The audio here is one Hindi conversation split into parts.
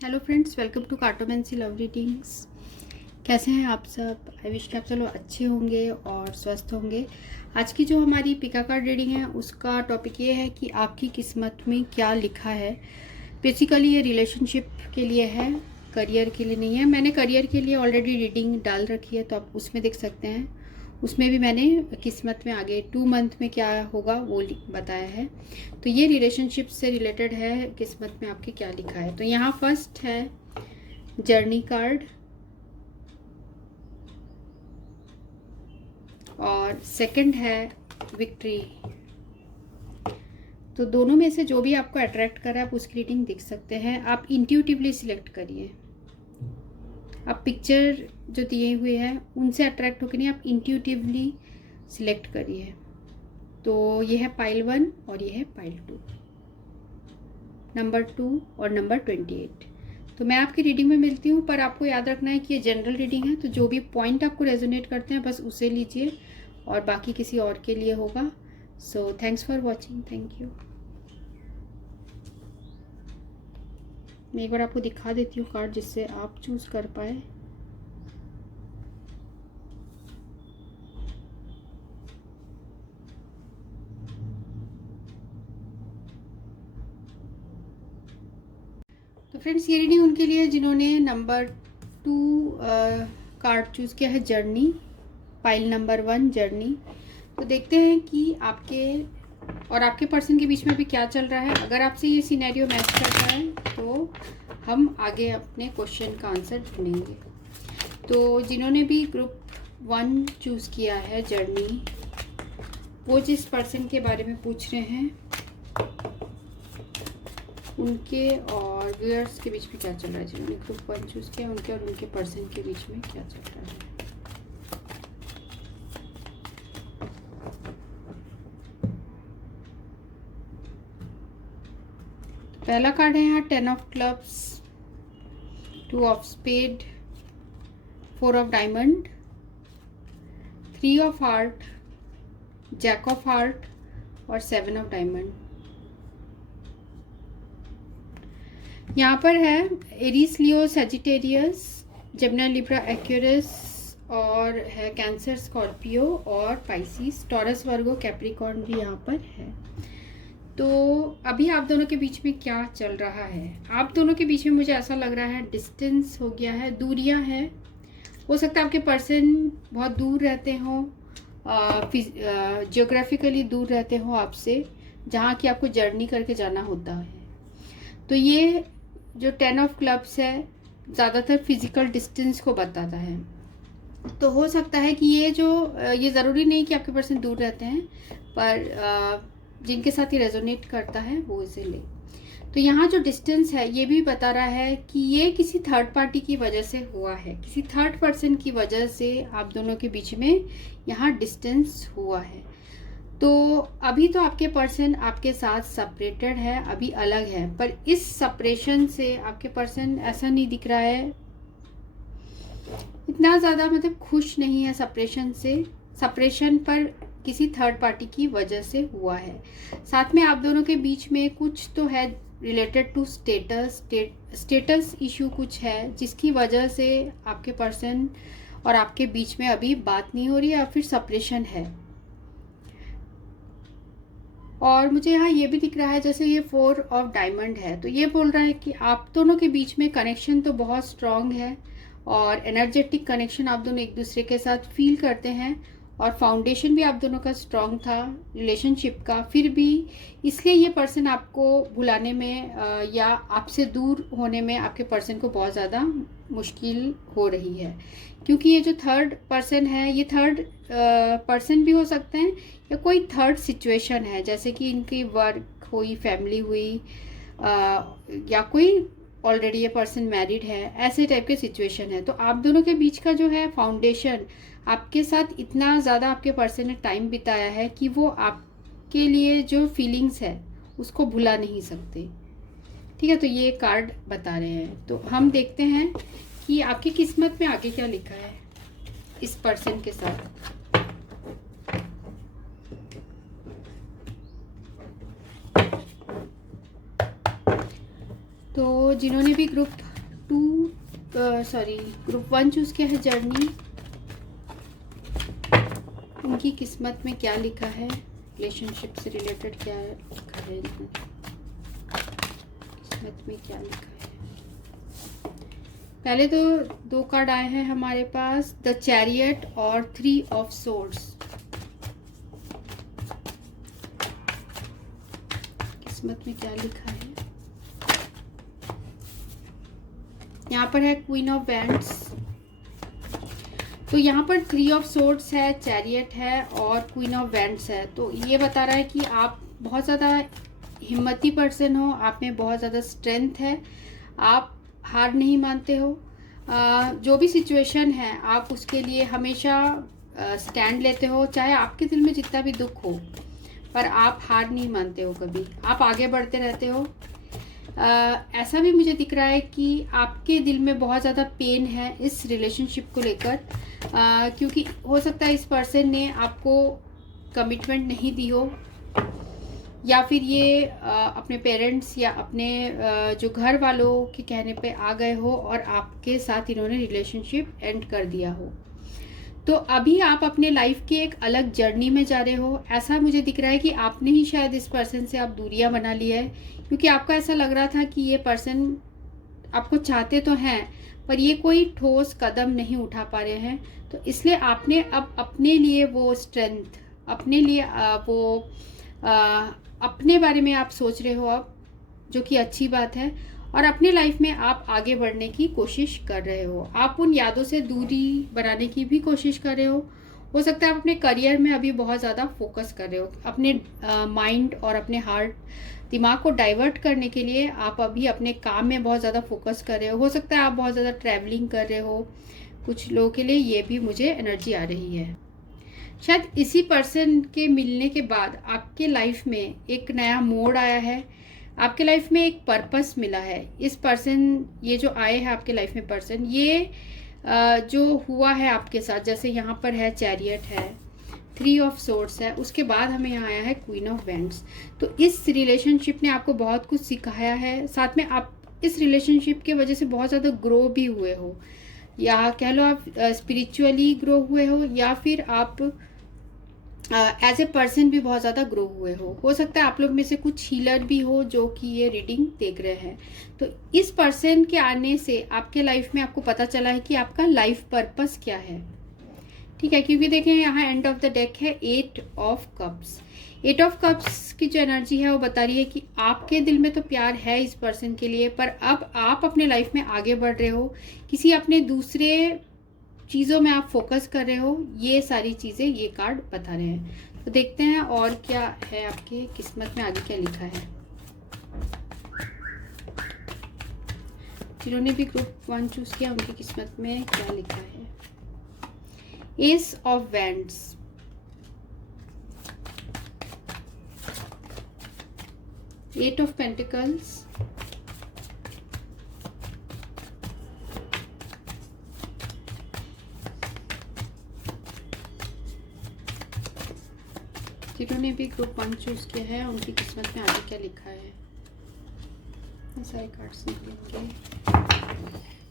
Hello friends, welcome to cartomancy love readings. कैसे हैं आप सब? आई विश कि आप सब लोग अच्छे होंगे और स्वस्थ होंगे। आज की जो हमारी पिका कार्ड रीडिंग है उसका टॉपिक ये है कि आपकी किस्मत में क्या लिखा है। बेसिकली ये रिलेशनशिप के लिए है, करियर के लिए नहीं है। मैंने करियर के लिए ऑलरेडी रीडिंग डाल रखी है, तो आप उसमें देख सकते हैं। उसमें भी मैंने किस्मत में आगे 2 मंथ में क्या होगा वो बताया है। तो ये रिलेशनशिप से रिलेटेड है, किस्मत में आपके क्या लिखा है। तो यहाँ फर्स्ट है जर्नी कार्ड और सेकंड है विक्ट्री। तो दोनों में से जो भी आपको अट्रैक्ट कर रहा है आप उसकी रीडिंग देख सकते हैं। आप इंट्यूटिवली सिलेक्ट करिए। आप पिक्चर जो दिए हुए हैं उनसे अट्रैक्ट होकर नहीं, आप इंट्यूटिवली सिलेक्ट करिए। तो ये है पाइल 1 और ये है पाइल 2, नंबर 2 और नंबर 28। तो मैं आपकी रीडिंग में मिलती हूँ, पर आपको याद रखना है कि ये जनरल रीडिंग है, तो जो भी पॉइंट आपको रेजोनेट करते हैं बस उसे लीजिए और बाकी किसी और के लिए होगा। So thanks for watching, thank you. मैं एक बार आपको दिखा देती हूँ कार्ड, जिससे आप चूज़ कर पाए। तो फ्रेंड्स, ये रीडिंग उनके लिए जिन्होंने नंबर 2 कार्ड चूज़ किया है, जर्नी। Pile number 1 journey. तो देखते हैं कि आपके और आपके पर्सन के बीच में भी क्या चल रहा है। अगर आपसे ये सिनेरियो मैच करता है तो हम आगे अपने क्वेश्चन का आंसर ढूंढेंगे। तो जिन्होंने भी ग्रुप 1 चूज़ किया है जर्नी, वो जिस पर्सन के बारे में पूछ रहे हैं उनके और व्यूअर्स के बीच में क्या चल रहा है। जिन्होंने ग्रुप 1 चूज़ किया उनके और उनके पर्सन के बीच में क्या चल रहा है। पहला कार्ड है यहाँ 10 of clubs, 2 of spade, 4 of diamond, 3 of heart, jack of heart और 7 ऑफ डायमंड। यहाँ पर है Aries, Leo, Sagittarius, Gemini, Libra, Aquarius और है कैंसर, स्कॉर्पियो और पाइसिस, टॉरस, वर्गो, कैप्रिकॉर्न भी यहाँ पर है। तो अभी आप दोनों के बीच में क्या चल रहा है? आप दोनों के बीच में मुझे ऐसा लग रहा है डिस्टेंस हो गया है, दूरियां हैं। हो सकता है आपके पर्सन बहुत दूर रहते हों, जियोग्राफिकली दूर रहते हो आपसे, जहाँ की आपको जर्नी करके जाना होता है। तो ये जो 10 ऑफ क्लब्स है ज़्यादातर फिजिकल डिस्टेंस को बताता है। तो हो सकता है कि ये ज़रूरी नहीं कि आपके पर्सन दूर रहते हैं, पर जिनके साथ ये रेजोनेट करता है वो इसे ले। तो यहाँ जो डिस्टेंस है ये भी बता रहा है कि ये किसी थर्ड पार्टी की वजह से हुआ है, किसी थर्ड पर्सन की वजह से आप दोनों के बीच में यहाँ डिस्टेंस हुआ है। तो अभी तो आपके पर्सन आपके साथ सेपरेटेड है, अभी अलग है, पर इस सेपरेशन से आपके पर्सन ऐसा नहीं दिख रहा है इतना ज़्यादा, मतलब खुश नहीं है सेपरेशन से। सेपरेशन पर किसी थर्ड पार्टी की वजह से हुआ है। साथ में आप दोनों के बीच में कुछ तो है रिलेटेड टू स्टेटस इशू कुछ है, जिसकी वजह से आपके पर्सन और आपके बीच में अभी बात नहीं हो रही है या फिर सेपरेशन है। और मुझे यहाँ ये भी दिख रहा है, जैसे ये 4 ऑफ डायमंड है, तो ये बोल रहा है कि आप दोनों के बीच में कनेक्शन तो बहुत स्ट्रांग है और एनर्जेटिक कनेक्शन आप दोनों एक दूसरे के साथ फील करते हैं, और फाउंडेशन भी आप दोनों का स्ट्रांग था रिलेशनशिप का। फिर भी इसलिए ये पर्सन आपको भुलाने में या आपसे दूर होने में आपके पर्सन को बहुत ज़्यादा मुश्किल हो रही है, क्योंकि ये जो थर्ड पर्सन है ये थर्ड पर्सन भी हो सकते हैं या कोई थर्ड सिचुएशन है, जैसे कि इनकी वर्क हुई, फैमिली हुई, या कोई ऑलरेडी ये पर्सन मैरिड है, ऐसे टाइप के सिचुएशन है। तो आप दोनों के बीच का जो है फाउंडेशन, आपके साथ इतना ज़्यादा आपके पर्सन ने टाइम बिताया है कि वो आपके लिए जो फीलिंग्स है उसको भुला नहीं सकते। ठीक है, तो ये कार्ड बता रहे हैं। तो हम देखते हैं कि आपकी किस्मत में आगे क्या लिखा है इस पर्सन के साथ। तो जिन्होंने भी ग्रुप ग्रुप 1 चूज़ किया है जर्नी। उनकी किस्मत में क्या लिखा है, रिलेशनशिप से रिलेटेड क्या लिखा है, किस्मत में क्या लिखा है। पहले तो 2 कार्ड आए हैं हमारे पास, द चैरियट और 3 ऑफ सोर्ड्स। किस्मत में क्या लिखा है। यहाँ पर है क्वीन ऑफ वैंड्स। तो यहाँ पर 3 ऑफ सोर्ड्स है, चैरियट है और क्वीन ऑफ वैंड्स है। तो ये बता रहा है कि आप बहुत ज़्यादा हिम्मती पर्सन हो, आप में बहुत ज़्यादा स्ट्रेंथ है, आप हार नहीं मानते हो। जो भी सिचुएशन है आप उसके लिए हमेशा स्टैंड लेते हो, चाहे आपके दिल में जितना भी दुख हो, पर आप हार नहीं मानते हो कभी, आप आगे बढ़ते रहते हो। ऐसा भी मुझे दिख रहा है कि आपके दिल में बहुत ज़्यादा पेन है इस रिलेशनशिप को लेकर, क्योंकि हो सकता है इस पर्सन ने आपको कमिटमेंट नहीं दी हो, या फिर ये अपने पेरेंट्स या अपने जो घर वालों के कहने पे आ गए हो और आपके साथ इन्होंने रिलेशनशिप एंड कर दिया हो। तो अभी आप अपने लाइफ की एक अलग जर्नी में जा रहे हो। ऐसा मुझे दिख रहा है कि आपने ही शायद इस पर्सन से आप दूरियां बना ली है, क्योंकि आपका ऐसा लग रहा था कि ये पर्सन आपको चाहते तो हैं पर ये कोई ठोस कदम नहीं उठा पा रहे हैं। तो इसलिए आपने अब अपने लिए वो स्ट्रेंथ, अपने लिए अपने बारे में आप सोच रहे हो अब, जो कि अच्छी बात है। और अपने लाइफ में आप आगे बढ़ने की कोशिश कर रहे हो, आप उन यादों से दूरी बनाने की भी कोशिश कर रहे हो सकता है आप अपने करियर में अभी बहुत ज़्यादा फोकस कर रहे हो, अपने माइंड और अपने हार्ट दिमाग को डाइवर्ट करने के लिए आप अभी अपने काम में बहुत ज़्यादा फोकस कर रहे हो सकता है आप बहुत ज़्यादा ट्रैवलिंग कर रहे हो। कुछ लोगों के लिए ये भी मुझे एनर्जी आ रही है। शायद इसी पर्सन के मिलने के बाद आपके लाइफ में एक नया मोड़ आया है, आपके लाइफ में एक पर्पस मिला है। इस पर्सन, ये जो आए हैं आपके लाइफ में पर्सन, ये जो हुआ है आपके साथ, जैसे यहाँ पर है चैरियट है, 3 ऑफ सोर्ड्स है, उसके बाद हमें यहाँ आया है क्वीन ऑफ वैंड्स। तो इस रिलेशनशिप ने आपको बहुत कुछ सिखाया है, साथ में आप इस रिलेशनशिप के वजह से बहुत ज़्यादा ग्रो भी हुए हो, या कह लो आप स्पिरिचुअली ग्रो हुए हो, या फिर आप एज ए पर्सन भी बहुत ज़्यादा ग्रो हुए हो सकता है आप लोग में से कुछ हीलर भी हो जो कि ये रीडिंग देख रहे हैं। तो इस पर्सन के आने से आपके लाइफ में आपको पता चला है कि आपका लाइफ पर्पस क्या है, ठीक है। क्योंकि देखें यहाँ एंड ऑफ द डेक है 8 ऑफ कप्स। 8 ऑफ कप्स की जो एनर्जी है वो बता रही है कि आपके दिल में तो प्यार है इस पर्सन के लिए, पर अब आप अपने लाइफ में आगे बढ़ रहे हो, किसी अपने दूसरे चीज़ों में आप फोकस कर रहे हो। ये सारी चीज़ें ये कार्ड बता रहे हैं। तो देखते हैं और क्या है आपके किस्मत में, आगे क्या लिखा है। जिन्होंने भी ग्रुप 1 चूज किया उनकी किस्मत में क्या लिखा है। Ace of wands, eight of pentacles, जिन्होंने भी ग्रुप 1 चूज किया है उनकी किस्मत में आगे क्या लिखा है। सारे कार्ड्स निकलेंगे।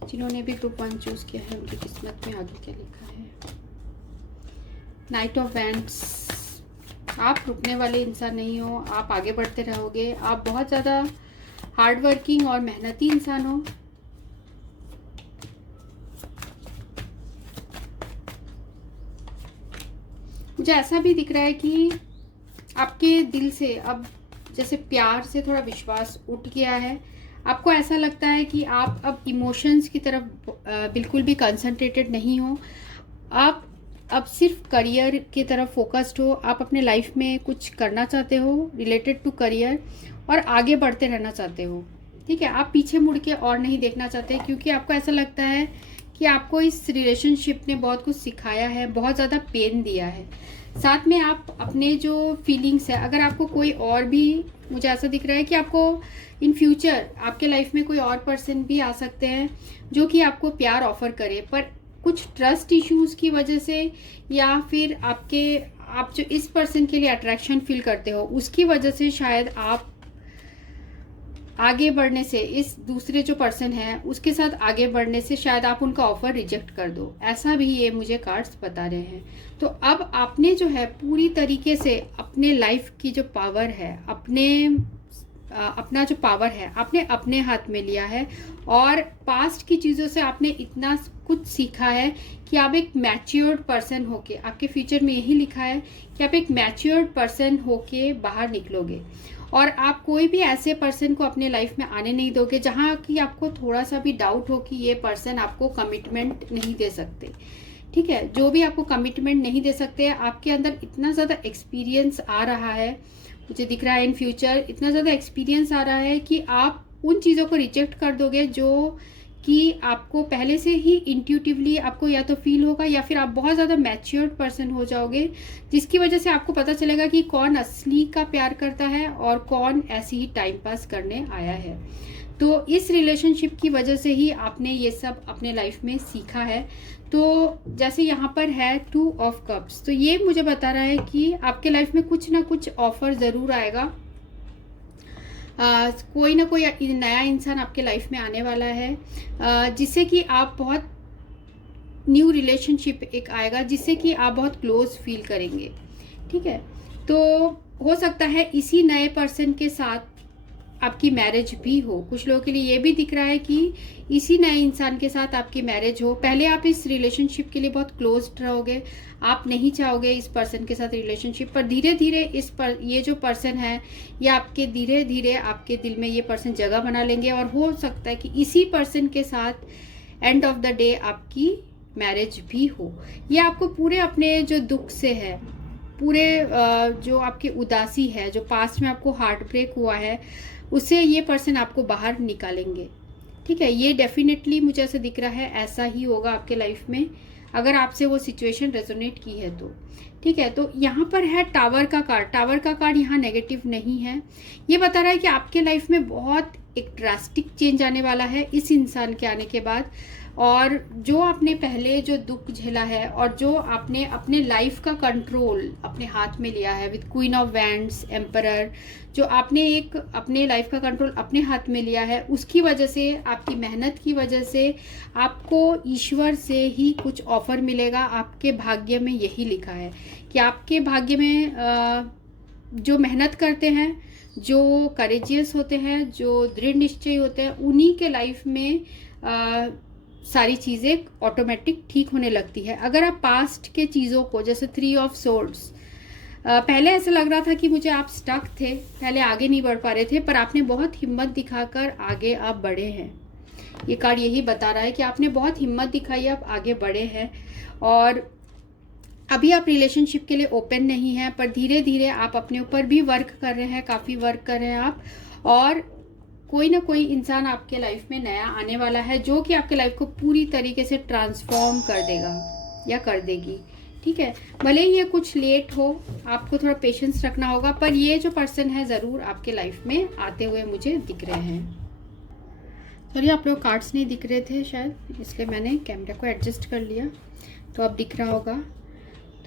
जिन्होंने भी ग्रुप 1 चूज किया है उनकी किस्मत में आगे क्या लिखा है। नाइट ऑफ वैंड्स, आप रुकने वाले इंसान नहीं हो, आप आगे बढ़ते रहोगे, आप बहुत ज़्यादा हार्ड वर्किंग और मेहनती इंसान हो। मुझे ऐसा भी दिख रहा है कि आपके दिल से अब जैसे प्यार से थोड़ा विश्वास उठ गया है। आपको ऐसा लगता है कि आप अब इमोशंस की तरफ बिल्कुल भी कंसंट्रेटेड नहीं हो, आप अब सिर्फ करियर की तरफ फोकस्ड हो। आप अपने लाइफ में कुछ करना चाहते हो रिलेटेड टू करियर और आगे बढ़ते रहना चाहते हो, ठीक है। आप पीछे मुड़ के और नहीं देखना चाहते, क्योंकि आपको ऐसा लगता है कि आपको इस रिलेशनशिप ने बहुत कुछ सिखाया है, बहुत ज़्यादा पेन दिया है। साथ में आप अपने जो फीलिंग्स है, अगर आपको कोई और भी, मुझे ऐसा दिख रहा है कि आपको इन फ्यूचर आपके लाइफ में कोई और पर्सन भी आ सकते हैं जो कि आपको प्यार ऑफर करे, पर कुछ ट्रस्ट इश्यूज़ की वजह से या फिर आप जो इस पर्सन के लिए अट्रैक्शन फील करते हो उसकी वजह से शायद आप आगे बढ़ने से, इस दूसरे जो पर्सन है उसके साथ आगे बढ़ने से शायद आप उनका ऑफर रिजेक्ट कर दो, ऐसा भी ये मुझे कार्ड्स बता रहे हैं। तो अब आपने जो है पूरी तरीके से अपने लाइफ की जो पावर है, अपना जो पावर है आपने अपने हाथ में लिया है, और पास्ट की चीज़ों से आपने इतना कुछ सीखा है कि आप एक मैच्योर्ड पर्सन होके, आपके फ्यूचर में यही लिखा है कि आप एक मैच्योर्ड पर्सन होके बाहर निकलोगे, और आप कोई भी ऐसे पर्सन को अपने लाइफ में आने नहीं दोगे जहाँ की आपको थोड़ा सा भी डाउट हो कि ये पर्सन आपको कमिटमेंट नहीं दे सकते। ठीक है, जो भी आपको कमिटमेंट नहीं दे सकते, आपके अंदर इतना ज़्यादा एक्सपीरियंस आ रहा है, मुझे दिख रहा है इन फ्यूचर इतना ज़्यादा एक्सपीरियंस आ रहा है कि आप उन चीज़ों को रिजेक्ट कर दोगे जो कि आपको पहले से ही इंट्यूटिवली आपको या तो फील होगा, या फिर आप बहुत ज़्यादा मैच्योर्ड पर्सन हो जाओगे, जिसकी वजह से आपको पता चलेगा कि कौन असली का प्यार करता है और कौन ऐसे ही टाइम पास करने आया है। तो इस रिलेशनशिप की वजह से ही आपने ये सब अपने लाइफ में सीखा है। तो जैसे यहाँ पर है 2 ऑफ कप्स, तो ये मुझे बता रहा है कि आपके लाइफ में कुछ ना कुछ ऑफर ज़रूर आएगा। कोई ना कोई नया इंसान आपके लाइफ में आने वाला है, जिससे कि आप बहुत न्यू रिलेशनशिप एक आएगा जिससे कि आप बहुत क्लोज फील करेंगे। ठीक है, तो हो सकता है इसी नए पर्सन के साथ आपकी मैरिज भी हो। कुछ लोगों के लिए ये भी दिख रहा है कि इसी नए इंसान के साथ आपकी मैरिज हो। पहले आप इस रिलेशनशिप के लिए बहुत क्लोज रहोगे, आप नहीं चाहोगे इस पर्सन के साथ रिलेशनशिप, पर धीरे धीरे ये जो पर्सन है ये आपके धीरे धीरे आपके दिल में ये पर्सन जगह बना लेंगे, और हो सकता है कि इसी पर्सन के साथ एंड ऑफ द डे आपकी मैरिज भी हो। ये आपको पूरे अपने जो दुख से है, पूरे जो आपकी उदासी है, जो पास्ट में आपको हार्ट ब्रेक हुआ है, उससे ये पर्सन आपको बाहर निकालेंगे। ठीक है, ये डेफिनेटली मुझे ऐसा दिख रहा है, ऐसा ही होगा आपके लाइफ में अगर आपसे वो सिचुएशन रेजोनेट की है तो। ठीक है, तो यहाँ पर है टावर का कार्ड। टावर का कार्ड यहाँ नेगेटिव नहीं है, ये बता रहा है कि आपके लाइफ में बहुत एक ड्रास्टिक चेंज आने वाला है इस इंसान के आने के बाद, और जो आपने पहले जो दुख झेला है और जो आपने अपने लाइफ का कंट्रोल अपने हाथ में लिया है with queen of wands, emperor, जो आपने एक अपने लाइफ का कंट्रोल अपने हाथ में लिया है, उसकी वजह से, आपकी मेहनत की वजह से आपको ईश्वर से ही कुछ ऑफर मिलेगा। आपके भाग्य में यही लिखा है कि आपके भाग्य में जो मेहनत करते हैं, जो करेजियस होते हैं, जो दृढ़ निश्चय होते हैं, उन्हीं के लाइफ में सारी चीज़ें ऑटोमेटिक ठीक होने लगती है। अगर आप पास्ट के चीज़ों को, जैसे 3 ऑफ सोर्ड्स, पहले ऐसा लग रहा था कि मुझे आप स्टक थे, पहले आगे नहीं बढ़ पा रहे थे, पर आपने बहुत हिम्मत दिखाकर आगे आप बढ़े हैं। ये कार्ड यही बता रहा है कि आपने बहुत हिम्मत दिखाई, आप आगे बढ़े हैं, और अभी आप रिलेशनशिप के लिए ओपन नहीं हैं, पर धीरे धीरे आप अपने ऊपर भी वर्क कर रहे हैं, काफ़ी वर्क कर रहे हैं आप, और कोई ना कोई इंसान आपके लाइफ में नया आने वाला है जो कि आपके लाइफ को पूरी तरीके से ट्रांसफॉर्म कर देगा या कर देगी। ठीक है, भले ही ये कुछ लेट हो, आपको थोड़ा पेशेंस रखना होगा, पर ये जो पर्सन है ज़रूर आपके लाइफ में आते हुए मुझे दिख रहे हैं। सॉरी, आप लोग कार्ड्स नहीं दिख रहे थे शायद, इसलिए मैंने कैमरा को एडजस्ट कर लिया, तो अब दिख रहा होगा।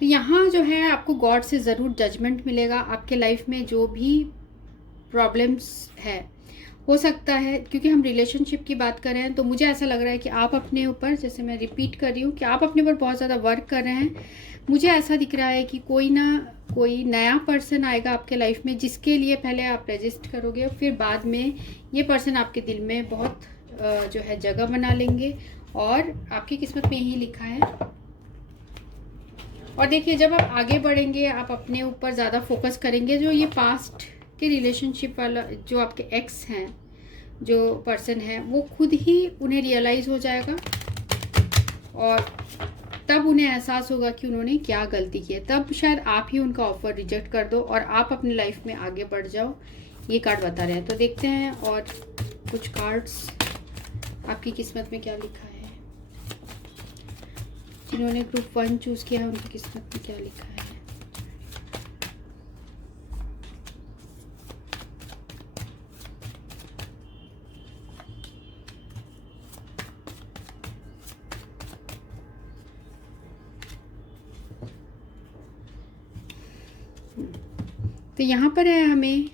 तो यहाँ जो है आपको गॉड से ज़रूर जजमेंट मिलेगा। आपके लाइफ में जो भी प्रॉब्लम्स है, हो सकता है, क्योंकि हम रिलेशनशिप की बात कर रहे हैं, तो मुझे ऐसा लग रहा है कि आप अपने ऊपर, जैसे मैं रिपीट कर रही हूँ, कि आप अपने ऊपर बहुत ज़्यादा वर्क कर रहे हैं। मुझे ऐसा दिख रहा है कि कोई ना कोई नया पर्सन आएगा आपके लाइफ में, जिसके लिए पहले आप रजिस्ट करोगे, और फिर बाद में ये पर्सन आपके दिल में बहुत जो है जगह बना लेंगे, और आपकी किस्मत में यही लिखा है। और देखिए, जब आप आगे बढ़ेंगे, आप अपने ऊपर ज़्यादा फोकस करेंगे। जो ये पास्ट के रिलेशनशिप वाला, जो आपके एक्स हैं, जो पर्सन है, वो खुद ही उन्हें रियलाइज़ हो जाएगा, और तब उन्हें एहसास होगा कि उन्होंने क्या गलती की है। तब शायद आप ही उनका ऑफर रिजेक्ट कर दो और आप अपनी लाइफ में आगे बढ़ जाओ। ये कार्ड बता रहे हैं। तो देखते हैं और कुछ कार्ड्स, आपकी किस्मत में क्या लिखा है। जिन्होंने ग्रुप 1 चूज़ किया है, उनकी किस्मत में क्या लिखा है। तो यहाँ पर है हमें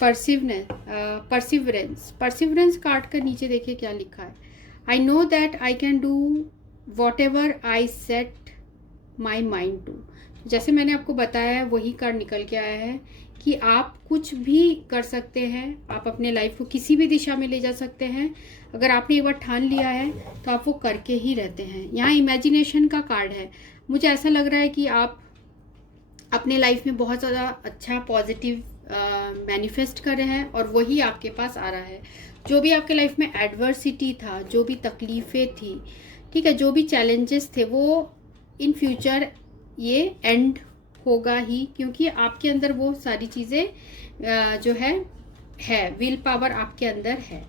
परसिवनेस, परसिवरेंस। परसिवरेंस कार्ड का नीचे देखिए क्या लिखा है, I know that I can do whatever I set my mind to. जैसे मैंने आपको बताया है वही कार्ड निकल के आया है कि आप कुछ भी कर सकते हैं, आप अपने लाइफ को किसी भी दिशा में ले जा सकते हैं। अगर आपने एक बार ठान लिया है तो आप वो करके ही रहते हैं। यहाँ इमेजिनेशन का कार्ड है। मुझे ऐसा लग रहा है कि आप अपने लाइफ में बहुत ज़्यादा अच्छा पॉजिटिव मैनिफेस्ट कर रहे हैं और वही आपके पास आ रहा है। जो भी आपके लाइफ में एडवर्सिटी था, जो भी तकलीफ़ें थी, ठीक है, जो भी चैलेंजेस थे, वो इन फ्यूचर ये एंड होगा ही, क्योंकि आपके अंदर वो सारी चीज़ें जो है विल पावर आपके अंदर है।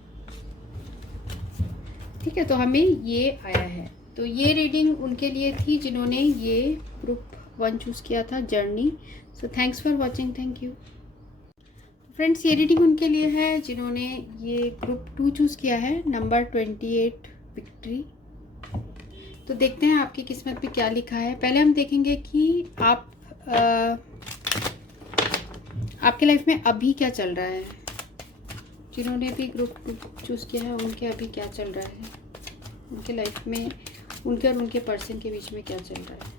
ठीक है, तो हमें ये आया है। तो ये रीडिंग उनके लिए थी जिन्होंने ये ग्रुप 1 चूज़ किया था, journey. So thanks for watching, thank you friends. ये रीडिंग उनके लिए है जिन्होंने ये ग्रुप 2 चूज़ किया है, नंबर 28 विक्ट्री। तो देखते हैं आपकी किस्मत में क्या लिखा है। पहले हम देखेंगे कि आपके लाइफ में अभी क्या चल रहा है। जिन्होंने भी ग्रुप 2 चूज़ किया है उनके अभी क्या चल रहा है, उनके लाइफ में उनके और उनके पर्सन के बीच में क्या चल रहा है।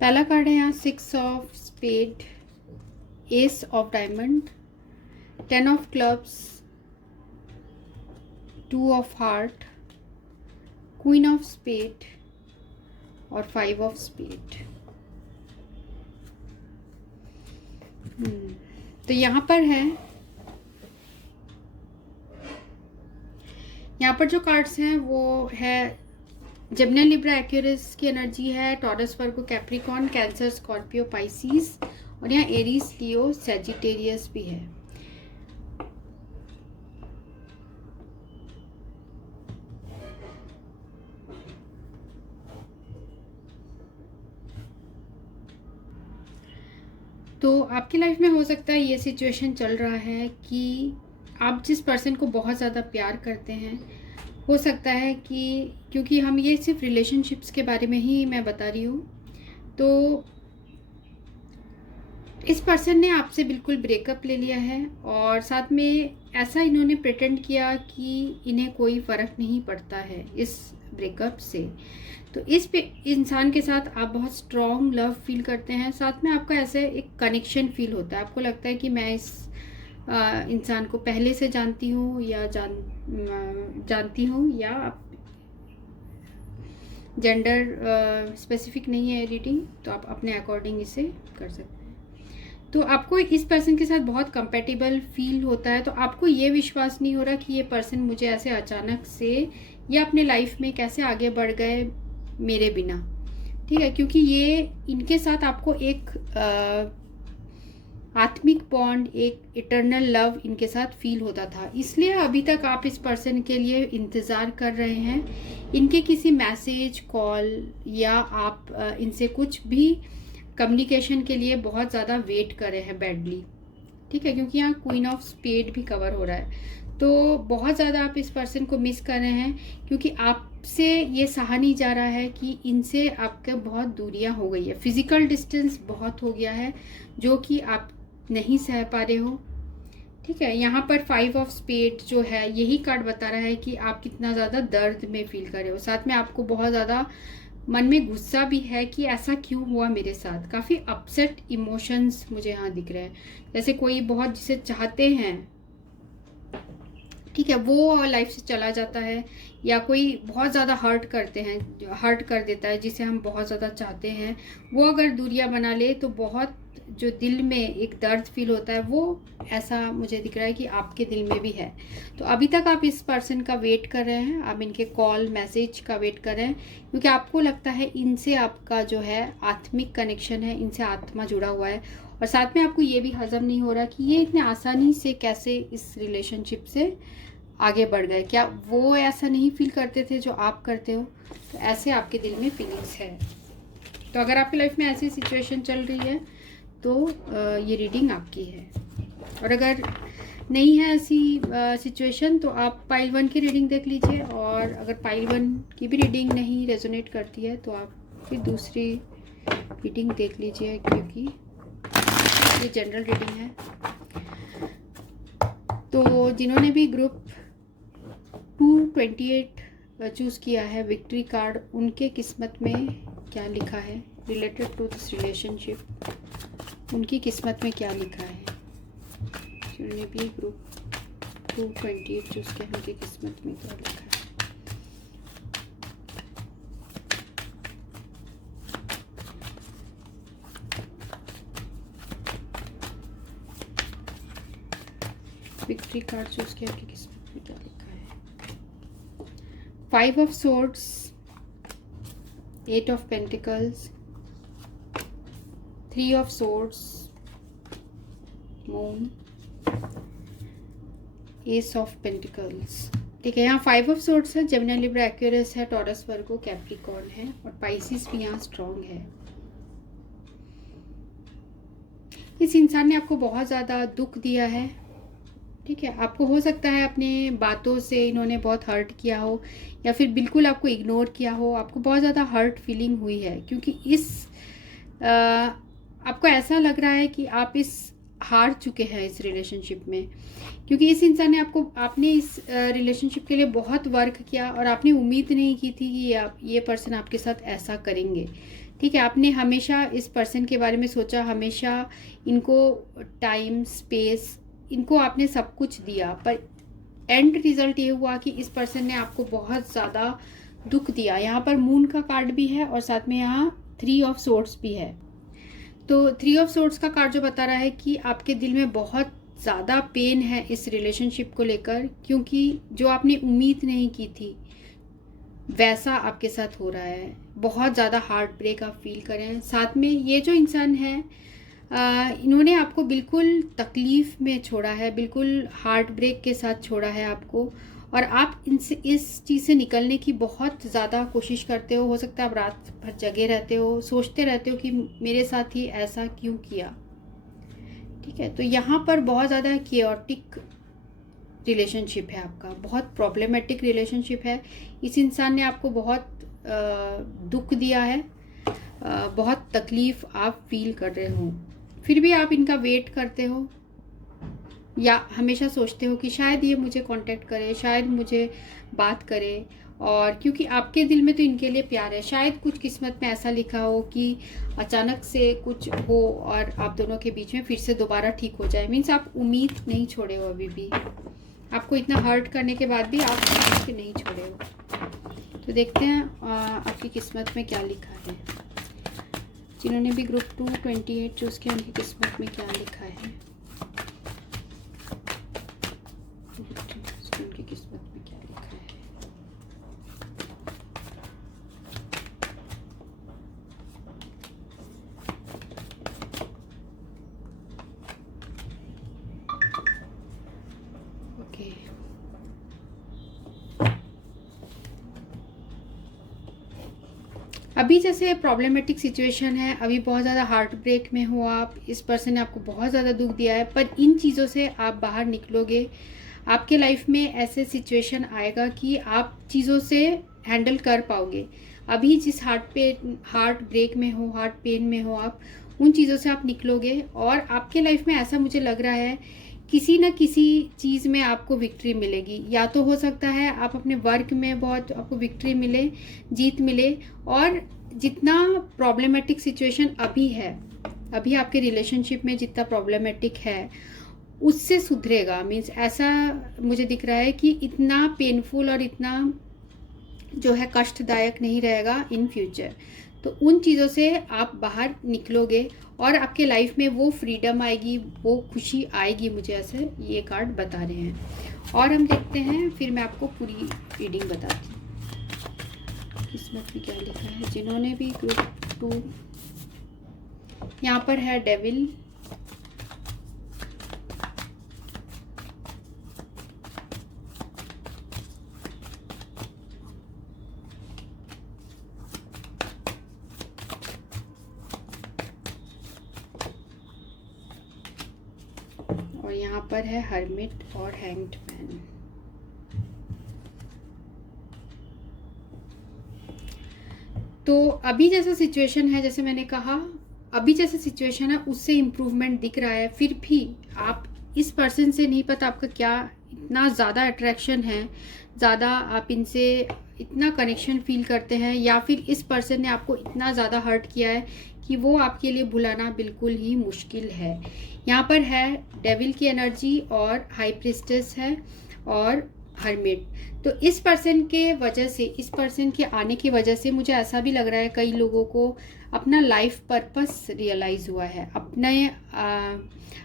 पहला कार्ड है यहाँ 6 of spade, ace of diamond, 10 of clubs, 2 of heart, queen of spade और 5 ऑफ स्पेड। तो यहाँ पर है, यहाँ पर जो कार्ड्स हैं वो है जेमिनी, लिब्रा, एक्वेरियस की एनर्जी है, taurus, Virgo, Capricorn, cancer, Scorpio, Pisces और यहाँ एरीज, लियो, सैजिटेरियस भी है। तो आपकी लाइफ में हो सकता है ये सिचुएशन चल रहा है कि आप जिस पर्सन को बहुत ज़्यादा प्यार करते हैं, हो सकता है कि क्योंकि हम ये सिर्फ रिलेशनशिप्स के बारे में ही मैं बता रही हूँ, तो इस पर्सन ने आपसे बिल्कुल ब्रेकअप ले लिया है और साथ में ऐसा इन्होंने प्रिटेंड किया कि इन्हें कोई फ़र्क नहीं पड़ता है इस ब्रेकअप से। तो इस इंसान के साथ आप बहुत स्ट्रॉन्ग लव फील करते हैं, साथ में आपका ऐसे एक कनेक्शन फील होता है। आपको लगता है कि मैं इस इंसान को पहले से जानती हूँ या जानती हूँ, या आप जेंडर स्पेसिफिक नहीं है रीडिंग, तो आप अपने अकॉर्डिंग इसे कर सकते हैं। तो आपको इस पर्सन के साथ बहुत कंपेटेबल फील होता है। तो आपको ये विश्वास नहीं हो रहा कि ये पर्सन मुझे ऐसे अचानक से या अपने लाइफ में कैसे आगे बढ़ गए मेरे बिना, ठीक है, क्योंकि ये इनके साथ आपको एक आत्मिक बॉन्ड, एक इटर्नल लव इनके साथ फील होता था, इसलिए अभी तक आप इस पर्सन के लिए इंतज़ार कर रहे हैं। इनके किसी मैसेज, कॉल या आप इनसे कुछ भी कम्युनिकेशन के लिए बहुत ज़्यादा वेट कर रहे हैं बैडली, ठीक है, क्योंकि यहाँ क्वीन ऑफ स्पेड भी कवर हो रहा है। तो बहुत ज़्यादा आप इस पर्सन को मिस कर रहे हैं, क्योंकि आपसे ये सहा नहीं जा रहा है कि इनसे आपके बहुत दूरियां हो गई है, फिजिकल डिस्टेंस बहुत हो गया है जो कि आप नहीं सह पा रहे हो, ठीक है। यहाँ पर 5 ऑफ स्पेड जो है यही कार्ड बता रहा है कि आप कितना ज़्यादा दर्द में फील कर रहे हो, साथ में आपको बहुत ज़्यादा मन में गुस्सा भी है कि ऐसा क्यों हुआ मेरे साथ। काफ़ी अपसेट इमोशंस मुझे यहाँ दिख रहे हैं, जैसे कोई बहुत जिसे चाहते हैं, ठीक है, वो लाइफ से चला जाता है, या कोई बहुत ज़्यादा हर्ट कर देता है जिसे हम बहुत ज़्यादा चाहते हैं, वो अगर दूरियां बना ले तो बहुत जो दिल में एक दर्द फील होता है, वो ऐसा मुझे दिख रहा है कि आपके दिल में भी है। तो अभी तक आप इस पर्सन का वेट कर रहे हैं, आप इनके कॉल मैसेज का वेट कर रहे हैं, क्योंकि आपको लगता है इनसे आपका जो है आत्मिक कनेक्शन है, इनसे आत्मा जुड़ा हुआ है। और साथ में आपको ये भी हजम नहीं हो रहा कि ये इतने आसानी से कैसे इस रिलेशनशिप से आगे बढ़ गए, क्या वो ऐसा नहीं फील करते थे जो आप करते हो। तो ऐसे आपके दिल में फीलिंग्स है। तो अगर आपकी लाइफ में ऐसी सिचुएशन चल रही है तो ये रीडिंग आपकी है। और अगर नहीं है ऐसी सिचुएशन, तो आप पाइल 1 की रीडिंग देख लीजिए, और अगर पाइल 1 की भी रीडिंग नहीं रेजोनेट करती है तो आप फिर दूसरी रीडिंग देख लीजिए, क्योंकि ये जनरल रीडिंग है। तो जिन्होंने भी ग्रुप 228 चूज़ किया है विक्ट्री कार्ड, उनके किस्मत में क्या लिखा है रिलेटेड टू दिस रिलेशनशिप, उनकी किस्मत में क्या लिखा है। जिन्होंने भी ग्रुप 228 चूज़ किया, उनकी किस्मत में क्या लिखा है। विक्ट्री कार्ड चूज़ किया, उनकी किस्मत में क्या लिखा है। 5 of swords, 8 of pentacles, 3 of swords, moon, S of pentacles. ठीक है, यहाँ 5 ऑफ सोर्ड्स है, जेमिनी, लिब्रा, एक्वेरियस है, टॉरस, वर्गो, कैप्रिकॉर्न है, और पाइसिस भी यहाँ स्ट्रॉन्ग है। इस इंसान ने आपको बहुत ज़्यादा दुख दिया है। ठीक है, आपको हो सकता है अपने बातों से इन्होंने बहुत हर्ट किया हो, या फिर बिल्कुल आपको इग्नोर किया हो। आपको बहुत ज़्यादा हर्ट फीलिंग हुई है, क्योंकि आपको ऐसा लग रहा है कि आप हार चुके हैं इस रिलेशनशिप में, क्योंकि इस इंसान ने आपने इस रिलेशनशिप के लिए बहुत वर्क किया, और आपने उम्मीद नहीं की थी कि ये पर्सन आपके साथ ऐसा करेंगे। ठीक है, आपने हमेशा इस पर्सन के बारे में सोचा, हमेशा इनको टाइम, स्पेस, इनको आपने सब कुछ दिया, पर एंड रिजल्ट ये हुआ कि इस पर्सन ने आपको बहुत ज़्यादा दुख दिया। यहाँ पर मून का कार्ड भी है, और साथ में यहाँ 3 ऑफ सोर्ड्स भी है। तो 3 ऑफ सोर्ड्स का कार्ड जो बता रहा है कि आपके दिल में बहुत ज़्यादा पेन है इस रिलेशनशिप को लेकर, क्योंकि जो आपने उम्मीद नहीं की थी वैसा आपके साथ हो रहा है। बहुत ज़्यादा हार्ट ब्रेक आप फील करें। साथ में ये जो इंसान है, इन्होंने आपको बिल्कुल तकलीफ़ में छोड़ा है, बिल्कुल हार्ट ब्रेक के साथ छोड़ा है आपको, और आप इस चीज़ से निकलने की बहुत ज़्यादा कोशिश करते हो सकता है आप रात भर जगे रहते हो, सोचते रहते हो कि मेरे साथ ही ऐसा क्यों किया। ठीक है, तो यहाँ पर बहुत ज़्यादा केओटिक रिलेशनशिप है आपका, बहुत प्रॉब्लमेटिक रिलेशनशिप है। इस इंसान ने आपको बहुत दुख दिया है, बहुत तकलीफ़ आप फील कर रहे हो, फिर भी आप इनका वेट करते हो, या हमेशा सोचते हो कि शायद ये मुझे कांटेक्ट करे, शायद मुझे बात करे, और क्योंकि आपके दिल में तो इनके लिए प्यार है। शायद कुछ किस्मत में ऐसा लिखा हो कि अचानक से कुछ हो और आप दोनों के बीच में फिर से दोबारा ठीक हो जाए। मीन्स आप उम्मीद नहीं छोड़े हो अभी भी, आपको इतना हर्ट करने के बाद भी आप उम्मीद नहीं छोड़े हो। तो देखते हैं आपकी किस्मत में क्या लिखा है। जिन्होंने भी ग्रुप 228 चूज़ किया, उनकी किस्मत में क्या लिखा है। उनकी किस्मत में क्या लिखा है। ओके, अभी जैसे प्रॉब्लमेटिक सिचुएशन है, अभी बहुत ज़्यादा हार्ट ब्रेक में हो आप, इस पर्सन ने आपको बहुत ज़्यादा दुख दिया है, पर इन चीज़ों से आप बाहर निकलोगे। आपके लाइफ में ऐसे सिचुएशन आएगा कि आप चीज़ों से हैंडल कर पाओगे। अभी जिस हार्ट ब्रेक में हो, हार्ट पेन में हो आप, उन चीज़ों से आप निकलोगे, और आपके लाइफ में ऐसा मुझे लग रहा है किसी न किसी चीज़ में आपको विक्ट्री मिलेगी। या तो हो सकता है आप अपने वर्क में बहुत आपको विक्ट्री मिले, जीत मिले, और जितना प्रॉब्लमेटिक सिचुएशन अभी है, अभी आपके रिलेशनशिप में जितना प्रॉब्लमेटिक है उससे सुधरेगा। मीन्स ऐसा मुझे दिख रहा है कि इतना पेनफुल और इतना जो है कष्टदायक नहीं रहेगा इन फ्यूचर। तो उन चीज़ों से आप बाहर निकलोगे, और आपके लाइफ में वो फ्रीडम आएगी, वो खुशी आएगी, मुझे ऐसे ये कार्ड बता रहे हैं। और हम देखते हैं, फिर मैं आपको पूरी रीडिंग बताती हूँ किस्मत में क्या लिखा है। जिन्होंने भी ग्रुप 2, यहाँ पर है डेविल, और यहाँ पर है हर्मिट और हैंग्ड मैन। तो अभी जैसा सिचुएशन है, जैसे मैंने कहा, अभी जैसा सिचुएशन है उससे इम्प्रूवमेंट दिख रहा है। फिर भी आप इस पर्सन से नहीं पता आपका क्या इतना ज़्यादा अट्रैक्शन है, ज़्यादा आप इनसे इतना कनेक्शन फील करते हैं, या फिर इस पर्सन ने आपको इतना ज़्यादा हर्ट किया है कि वो आपके लिए भुलाना बिल्कुल ही मुश्किल है। यहाँ पर है डेविल की एनर्जी और हाई प्रिस्टेस है और हर्मिट। तो इस पर्सन के वजह से, इस पर्सन के आने की वजह से मुझे ऐसा भी लग रहा है कई लोगों को अपना लाइफ पर्पस रियलाइज़ हुआ है। अपने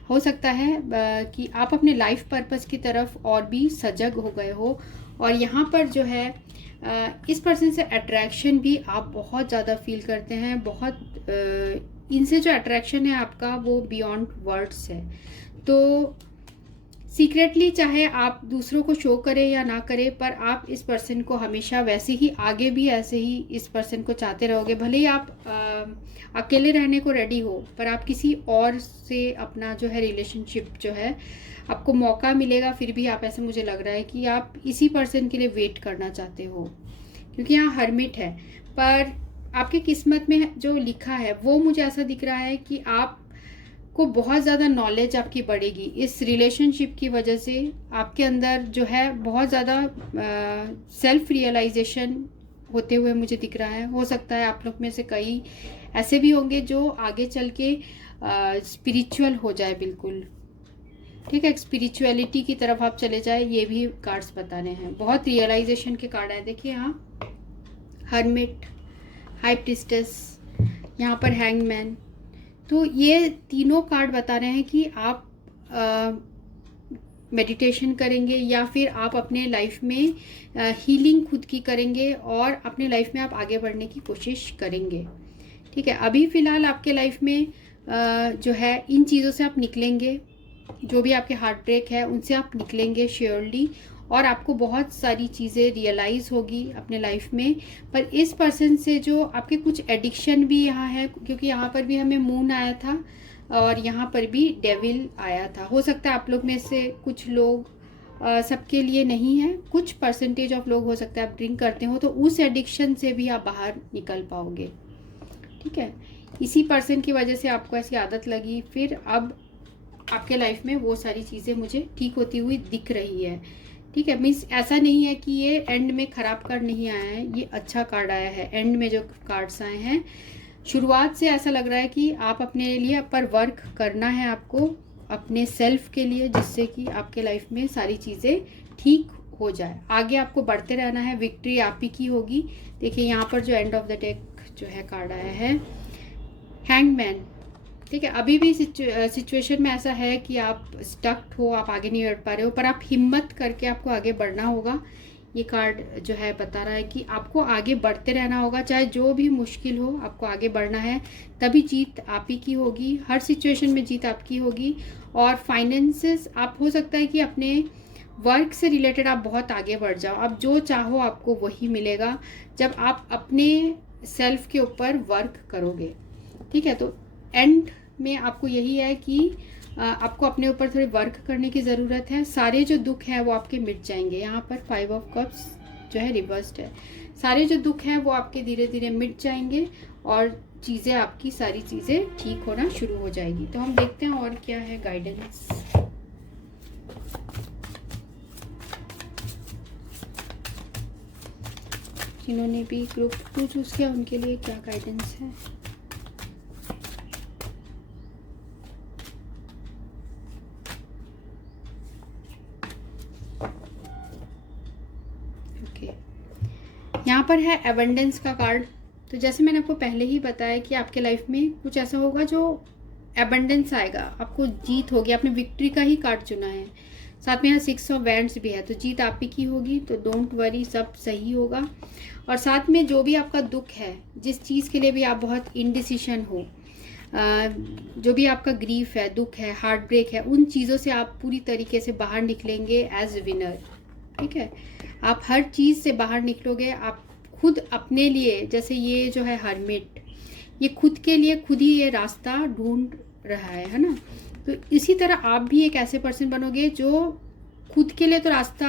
हो सकता है कि आप अपने लाइफ पर्पस की तरफ और भी सजग हो गए हो। और यहाँ पर जो है इस पर्सन से अट्रैक्शन भी आप बहुत ज़्यादा फील करते हैं। बहुत इनसे जो अट्रैक्शन है आपका वो बियॉन्ड वर्ड्स है। तो सीक्रेटली चाहे आप दूसरों को शो करें या ना करें, पर आप इस पर्सन को हमेशा वैसे ही आगे भी ऐसे ही इस पर्सन को चाहते रहोगे। भले ही आप अकेले रहने को रेडी हो, पर आप किसी और से अपना जो है रिलेशनशिप जो है आपको मौका मिलेगा, फिर भी आप, ऐसे मुझे लग रहा है कि आप इसी पर्सन के लिए वेट करना चाहते हो, क्योंकि यहाँ हर्मिट है। पर आपकी किस्मत में जो लिखा है वो मुझे ऐसा दिख रहा है कि आप को बहुत ज़्यादा नॉलेज आपकी बढ़ेगी इस रिलेशनशिप की वजह से। आपके अंदर जो है बहुत ज़्यादा सेल्फ रियलाइजेशन होते हुए मुझे दिख रहा है। हो सकता है आप लोग में से कई ऐसे भी होंगे जो आगे चल के स्पिरिचुअल हो जाए बिल्कुल, ठीक है, स्पिरिचुअलिटी की तरफ आप चले जाए। ये भी कार्ड्स बता रहे हैं, बहुत रियलाइजेशन के कार्ड है। देखिए यहाँ हर्मिट, हाई प्रिस्टेस, यहाँ पर हैंगमैन। तो ये तीनों कार्ड बता रहे हैं कि आप मेडिटेशन करेंगे या फिर आप अपने लाइफ में हीलिंग खुद की करेंगे और अपने लाइफ में आप आगे बढ़ने की कोशिश करेंगे, ठीक है। अभी फ़िलहाल आपके लाइफ में जो है इन चीज़ों से आप निकलेंगे, जो भी आपके हार्ट ब्रेक है उनसे आप निकलेंगे श्योरली, और आपको बहुत सारी चीज़ें रियलाइज़ होगी अपने लाइफ में। पर इस पर्सन से जो आपके कुछ एडिक्शन भी यहाँ है, क्योंकि यहाँ पर भी हमें मून आया था और यहाँ पर भी डेविल आया था। हो सकता है आप लोग में से कुछ लोग, सबके लिए नहीं है, कुछ परसेंटेज ऑफ लोग हो सकता है आप ड्रिंक करते हो, तो उस एडिक्शन से भी आप बाहर निकल पाओगे, ठीक है। इसी पर्सन की वजह से आपको ऐसी आदत लगी, फिर अब आपके लाइफ में वो सारी चीज़ें मुझे ठीक होती हुई दिख रही है, ठीक है। मीन्स ऐसा नहीं है कि ये एंड में ख़राब कार्ड नहीं आया है, ये अच्छा कार्ड आया है। एंड में जो कार्ड्स आए हैं, शुरुआत से ऐसा लग रहा है कि आप अपने लिए पर वर्क करना है आपको, अपने सेल्फ के लिए, जिससे कि आपके लाइफ में सारी चीज़ें ठीक हो जाए। आगे आपको बढ़ते रहना है, विक्ट्री आप ही की होगी। देखिए यहाँ पर जो एंड ऑफ द डेक जो है कार्ड आया है हैंगमैन, ठीक है। अभी भी सिचुएशन में ऐसा है कि आप स्टक हो, आप आगे नहीं बढ़ पा रहे हो, पर आप हिम्मत करके आपको आगे बढ़ना होगा। ये कार्ड जो है बता रहा है कि आपको आगे बढ़ते रहना होगा, चाहे जो भी मुश्किल हो आपको आगे बढ़ना है, तभी जीत आप ही की होगी। हर सिचुएशन में जीत आपकी होगी। और फाइनेंसेस, आप हो सकता है कि अपने वर्क से रिलेटेड आप बहुत आगे बढ़ जाओ, आप जो चाहो आपको वही मिलेगा जब आप अपने सेल्फ के ऊपर वर्क करोगे, ठीक है। तो एंड में आपको यही है कि आपको अपने ऊपर थोड़ी वर्क करने की ज़रूरत है। सारे जो दुख है वो आपके मिट जाएंगे। यहाँ पर 5 ऑफ कप्स जो है रिवर्स्ड है। सारे जो दुख हैं वो आपके धीरे धीरे मिट जाएंगे और चीज़ें, आपकी सारी चीज़ें ठीक होना शुरू हो जाएगी। तो हम देखते हैं और क्या है गाइडेंस। जिन्होंने भी ग्रुप 2 चूज़ किया उनके लिए क्या गाइडेंस है। यहाँ पर है एबंडेंस का कार्ड। तो जैसे मैंने आपको पहले ही बताया कि आपके लाइफ में कुछ ऐसा होगा जो एबंडेंस आएगा, आपको जीत होगी। आपने विक्ट्री का ही कार्ड चुना है। साथ में यहाँ 6 ऑफ वैंड्स भी है, तो जीत आप ही की होगी। तो डोंट वरी, सब सही होगा। और साथ में जो भी आपका दुख है, जिस चीज़ के लिए भी आप बहुत इनडिसीशन हो, जो भी आपका ग्रीफ है, दुख है, हार्ट ब्रेक है, उन चीज़ों से आप पूरी तरीके से बाहर निकलेंगे एज विनर, ठीक है। आप हर चीज़ से बाहर निकलोगे। आप खुद अपने लिए, जैसे ये जो है हर्मिट, ये खुद के लिए खुद ही ये रास्ता ढूंढ रहा है ना। तो इसी तरह आप भी एक ऐसे पर्सन बनोगे जो खुद के लिए तो रास्ता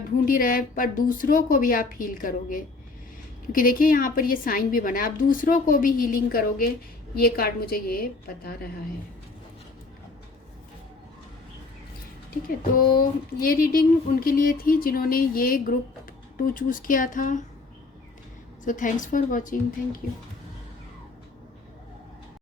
ढूंढ ही रहे, पर दूसरों को भी आप हील करोगे, क्योंकि देखिए यहाँ पर ये साइन भी बना है, आप दूसरों को भी हीलिंग करोगे। ये कार्ड मुझे ये बता रहा है। ठीक है, तो ये रीडिंग उनके लिए थी जिन्होंने ये ग्रुप 2 चूज़ किया था। So thanks for watching, thank you.